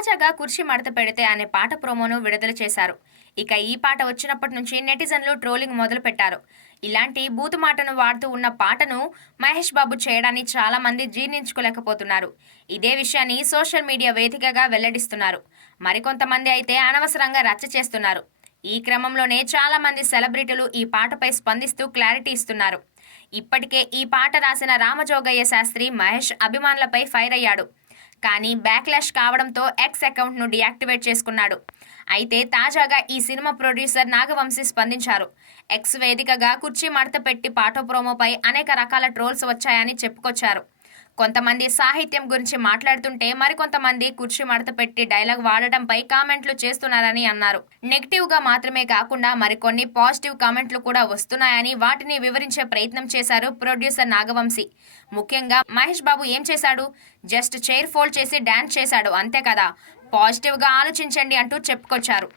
తాజాగా కుర్చీ మడత పెడితే అనే పాట ప్రోమోను విడుదల చేశారు. ఇక ఈ పాట వచ్చినప్పటి నుంచి నెటిజన్లు ట్రోలింగ్ మొదలు పెట్టారు ఇలాంటి బూతు మాటను వాడుతూ ఉన్న పాటను మహేష్ బాబు చేయడాన్ని చాలా మంది జీర్ణించుకోలేకపోతున్నారు. ఇదే విషయాన్ని సోషల్ మీడియా వేదికగా వెల్లడిస్తున్నారు. మరికొంతమంది అయితే అనవసరంగా రచ్చ చేస్తున్నారు. ఈ క్రమంలోనే చాలా మంది సెలబ్రిటీలు ఈ పాటపై స్పందిస్తూ క్లారిటీ ఇస్తున్నారు. ఇప్పటికే ఈ పాట రాసిన రామజోగయ్య శాస్త్రి మహేష్ అభిమానులపై ఫైర్ అయ్యాడు. కానీ బ్యాక్లాష్ కావడంతో ఎక్స్ అకౌంట్ను డియాక్టివేట్ చేసుకున్నాడు. అయితే తాజాగా ఈ సినిమా ప్రొడ్యూసర్ నాగవంశీ స్పందించారు. ఎక్స్ వేదికగా కుర్చీ మడత పెట్టి పాటో ప్రోమోపై అనేక రకాల ట్రోల్స్ వచ్చాయని చెప్పుకొచ్చారు. కొంతమంది సాహిత్యం గురించి మాట్లాడుతుంటే మరికొంతమంది కుర్చీ మడత పెట్టి డైలాగ్ వాడటంపై కామెంట్లు చేస్తున్నారని అన్నారు. నెగిటివ్గా మాత్రమే కాకుండా మరికొన్ని పాజిటివ్ కామెంట్లు కూడా వస్తున్నాయని వాటిని వివరించే ప్రయత్నం చేశారు ప్రొడ్యూసర్ నాగవంశీ. ముఖ్యంగా మహేష్ బాబు ఏం చేశాడు? జస్ట్ చైర్ ఫోల్డ్ చేసి డాన్స్ చేశాడు అంతే కదా? పాజిటివ్గా ఆలోచించండి అంటూ చెప్పుకొచ్చారు.